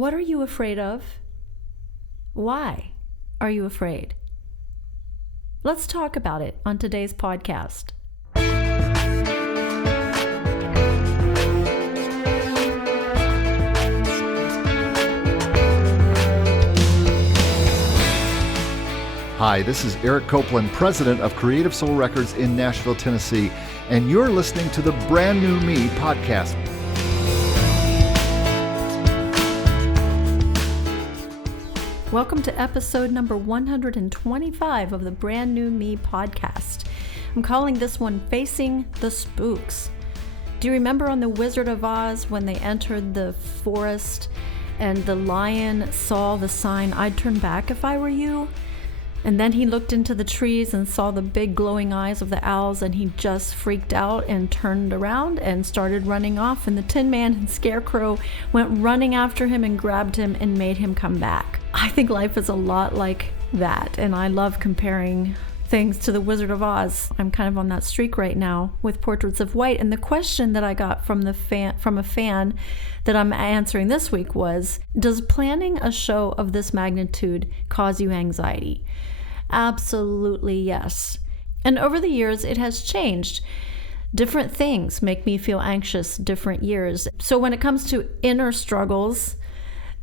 What are you afraid of? Why are you afraid? Let's talk about it on today's podcast. Hi, this is Eric Copeland, president of Creative Soul Records in Nashville, Tennessee, and you're listening to the Brand New Me podcast. Welcome to episode number 125 of the Brand New Me podcast. I'm calling this one Facing the Spooks. Do you remember on The Wizard of Oz when they entered the forest and the lion saw the sign, "I'd turn back if I were you"? And then he looked into the trees and saw the big glowing eyes of the owls, and he just freaked out and turned around and started running off. And the Tin Man and Scarecrow went running after him and grabbed him and made him come back. I think life is a lot like that, and I love comparing things to The Wizard of Oz. I'm kind of on that streak right now with Portraits of White. And the question that I got from a fan that I'm answering this week was, does planning a show of this magnitude cause you anxiety? Absolutely yes. And over the years, it has changed. Different things make me feel anxious different years. So when it comes to inner struggles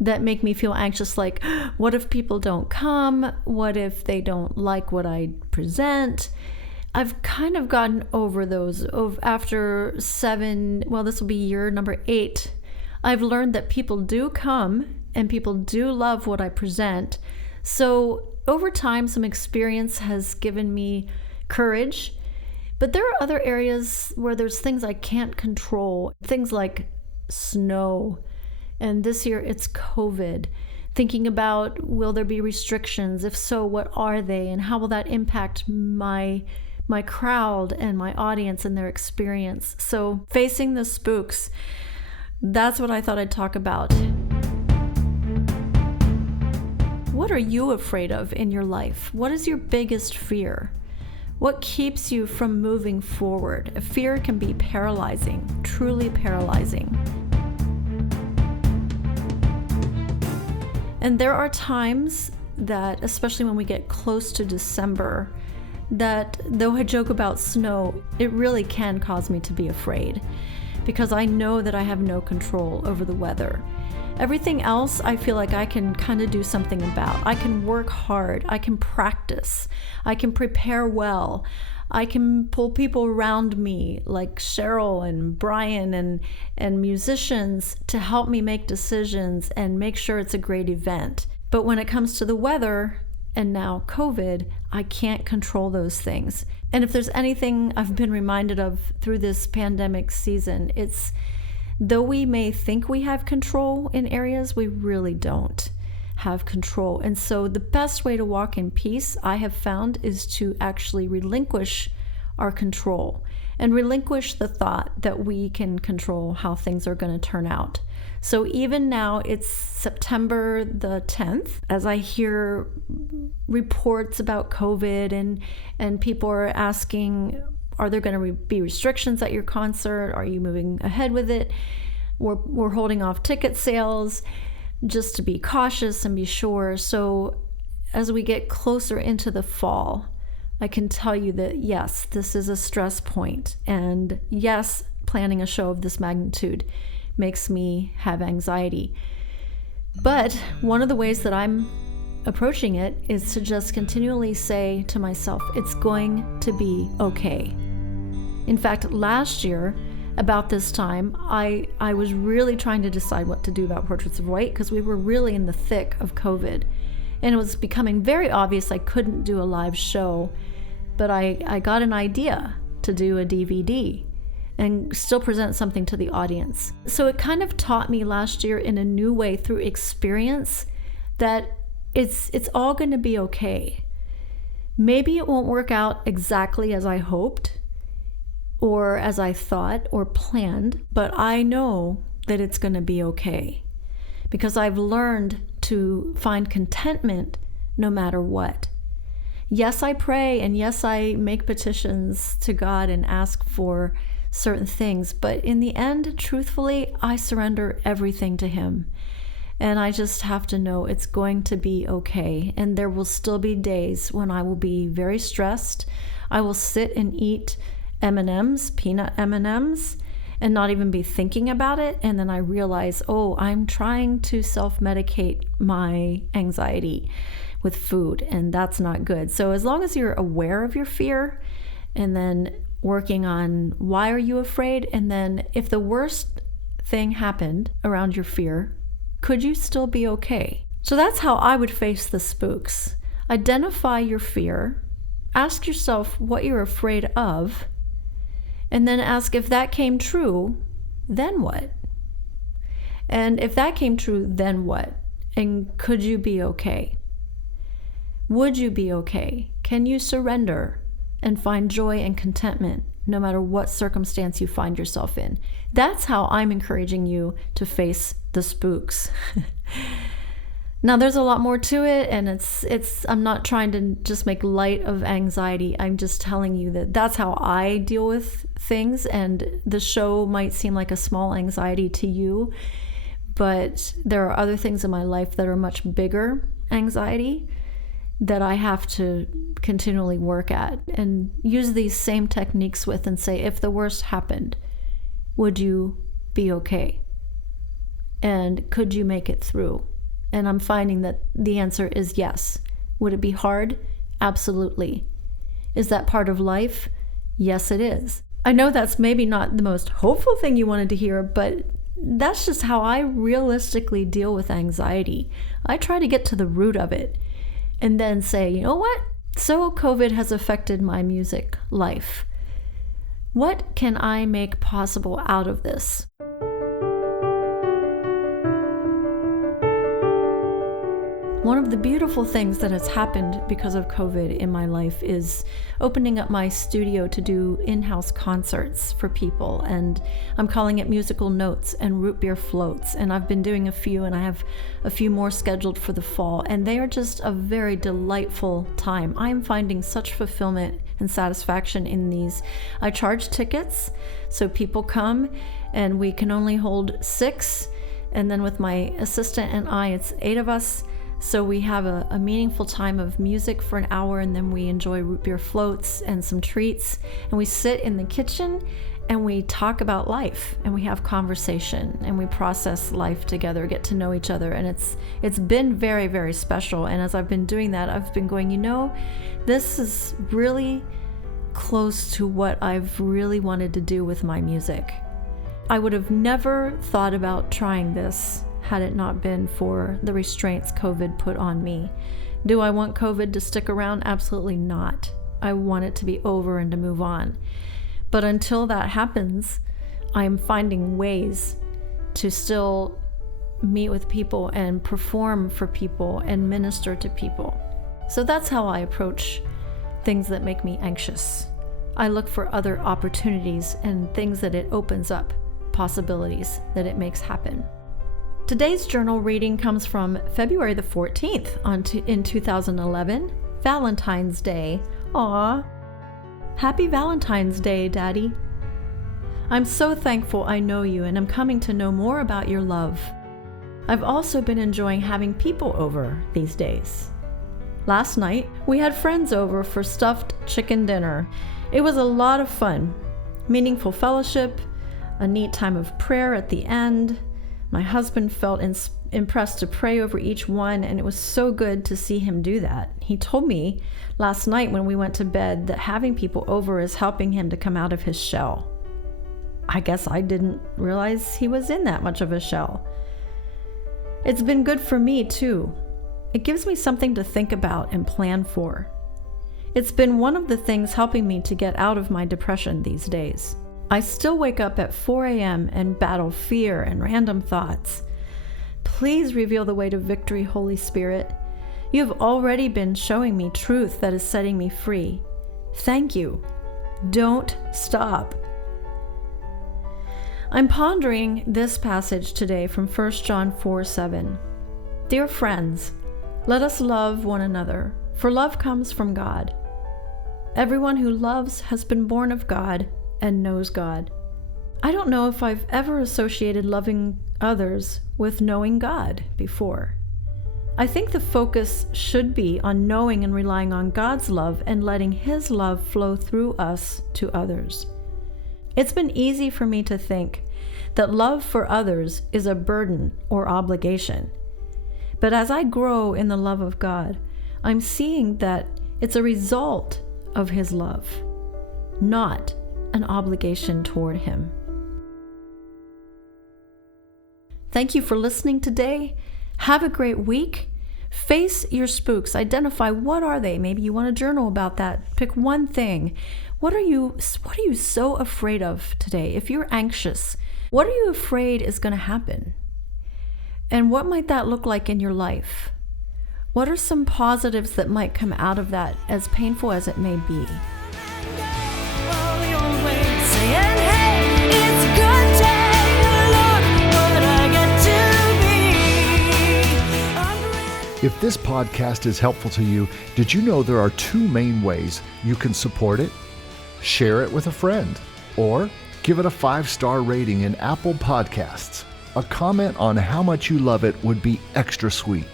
that make me feel anxious, like, what if people don't come? What if they don't like what I present? I've kind of gotten over those. After this will be year number 8. I've learned that people do come and people do love what I present. So over time, some experience has given me courage, but there are other areas where there's things I can't control, things like snow. And this year it's COVID. Thinking about, will there be restrictions? If so, what are they? And how will that impact my crowd and my audience and their experience? So facing the spooks, that's what I thought I'd talk about. What are you afraid of in your life? What is your biggest fear? What keeps you from moving forward? A fear can be paralyzing, truly paralyzing. And there are times that, especially when we get close to December, that though I joke about snow, it really can cause me to be afraid because I know that I have no control over the weather. Everything else, I feel like I can kind of do something about. I can work hard. I can practice. I can prepare well. I can pull people around me like Cheryl and Brian and musicians to help me make decisions and make sure it's a great event. But when it comes to the weather and now COVID, I can't control those things. And if there's anything I've been reminded of through this pandemic season, it's though we may think we have control in areas, we really don't have control. And so the best way to walk in peace, I have found, is to actually relinquish our control and relinquish the thought that we can control how things are going to turn out. So even now, it's September the 10th, as I hear reports about COVID and people are asking, are there going to be restrictions at your concert? Are you moving ahead with it? We're holding off ticket sales just to be cautious and be sure. So as we get closer into the fall, I can tell you that yes, this is a stress point. And yes, planning a show of this magnitude makes me have anxiety. But one of the ways that I'm approaching it is to just continually say to myself, it's going to be okay. In fact, last year, about this time, I was really trying to decide what to do about Portraits of White because we were really in the thick of COVID. And it was becoming very obvious I couldn't do a live show, but I got an idea to do a DVD and still present something to the audience. So it kind of taught me last year in a new way through experience that it's all going to be okay. Maybe it won't work out exactly as I hoped or as I thought or planned, but I know that it's going to be okay because I've learned to find contentment no matter what. Yes, I pray, and yes, I make petitions to God and ask for certain things, but in the end, truthfully, I surrender everything to Him. And I just have to know it's going to be okay. And there will still be days when I will be very stressed. I will sit and eat M&Ms, peanut M&Ms, and not even be thinking about it. And then I realize, oh, I'm trying to self-medicate my anxiety with food, and that's not good. So as long as you're aware of your fear and then working on why are you afraid, and then if the worst thing happened around your fear, could you still be okay? So that's how I would face the spooks. Identify your fear, ask yourself what you're afraid of, and then ask if that came true, then what? And if that came true, then what? And could you be okay? Would you be okay? Can you surrender and find joy and contentment no matter what circumstance you find yourself in? That's how I'm encouraging you to face the spooks. Now, there's a lot more to it, and I'm not trying to just make light of anxiety. I'm just telling you that that's how I deal with things, and the show might seem like a small anxiety to you, but there are other things in my life that are much bigger anxiety that I have to continually work at and use these same techniques with, and say, if the worst happened, would you be okay? And could you make it through? And I'm finding that the answer is yes. Would it be hard? Absolutely. Is that part of life? Yes, it is. I know that's maybe not the most hopeful thing you wanted to hear, but that's just how I realistically deal with anxiety. I try to get to the root of it and then say, you know what? So COVID has affected my music life. What can I make possible out of this? One of the beautiful things that has happened because of COVID in my life is opening up my studio to do in-house concerts for people, and I'm calling it Musical Notes and Root Beer Floats, and I've been doing a few, and I have a few more scheduled for the fall, and they are just a very delightful time. I'm finding such fulfillment and satisfaction in these. I charge tickets, so people come, and we can only hold 6, and then with my assistant and I, it's 8 of us. So we have a meaningful time of music for an hour, and then we enjoy root beer floats and some treats, and we sit in the kitchen and we talk about life, and we have conversation, and we process life together, get to know each other, and it's been very, very special. And as I've been doing that, I've been going, this is really close to what I've really wanted to do with my music. I would have never thought about trying this had it not been for the restraints COVID put on me. Do I want COVID to stick around? Absolutely not. I want it to be over and to move on. But until that happens, I'm finding ways to still meet with people and perform for people and minister to people. So that's how I approach things that make me anxious. I look for other opportunities and things that it opens up, possibilities that it makes happen. Today's journal reading comes from February the 14th in 2011, Valentine's Day. Aw, happy Valentine's Day, Daddy. I'm so thankful I know you, and I'm coming to know more about your love. I've also been enjoying having people over these days. Last night, we had friends over for stuffed chicken dinner. It was a lot of fun, meaningful fellowship, a neat time of prayer at the end. My husband felt impressed to pray over each one, and it was so good to see him do that. He told me last night when we went to bed that having people over is helping him to come out of his shell. I guess I didn't realize he was in that much of a shell. It's been good for me, too. It gives me something to think about and plan for. It's been one of the things helping me to get out of my depression these days. I still wake up at 4 a.m. and battle fear and random thoughts. Please reveal the way to victory, Holy Spirit. You have already been showing me truth that is setting me free. Thank you. Don't stop. I'm pondering this passage today from 1 John 4:7. Dear friends, let us love one another, for love comes from God. Everyone who loves has been born of God and knows God. I don't know if I've ever associated loving others with knowing God before. I think the focus should be on knowing and relying on God's love and letting His love flow through us to others. It's been easy for me to think that love for others is a burden or obligation. But as I grow in the love of God, I'm seeing that it's a result of His love, not an obligation toward Him. Thank you for listening today. Have a great week. Face your spooks. Identify what are they. Maybe you want to journal about that. Pick one thing. What are you so afraid of today? If you're anxious, what are you afraid is going to happen? And what might that look like in your life? What are some positives that might come out of that, as painful as it may be? If this podcast is helpful to you, did you know there are 2 main ways you can support it? Share it with a friend, or give it a 5-star rating in Apple Podcasts. A comment on how much you love it would be extra sweet.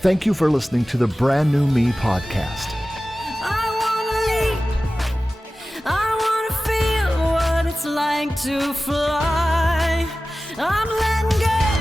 Thank you for listening to the Brand New Me podcast. I wanna feel what it's like to fly. I'm letting go.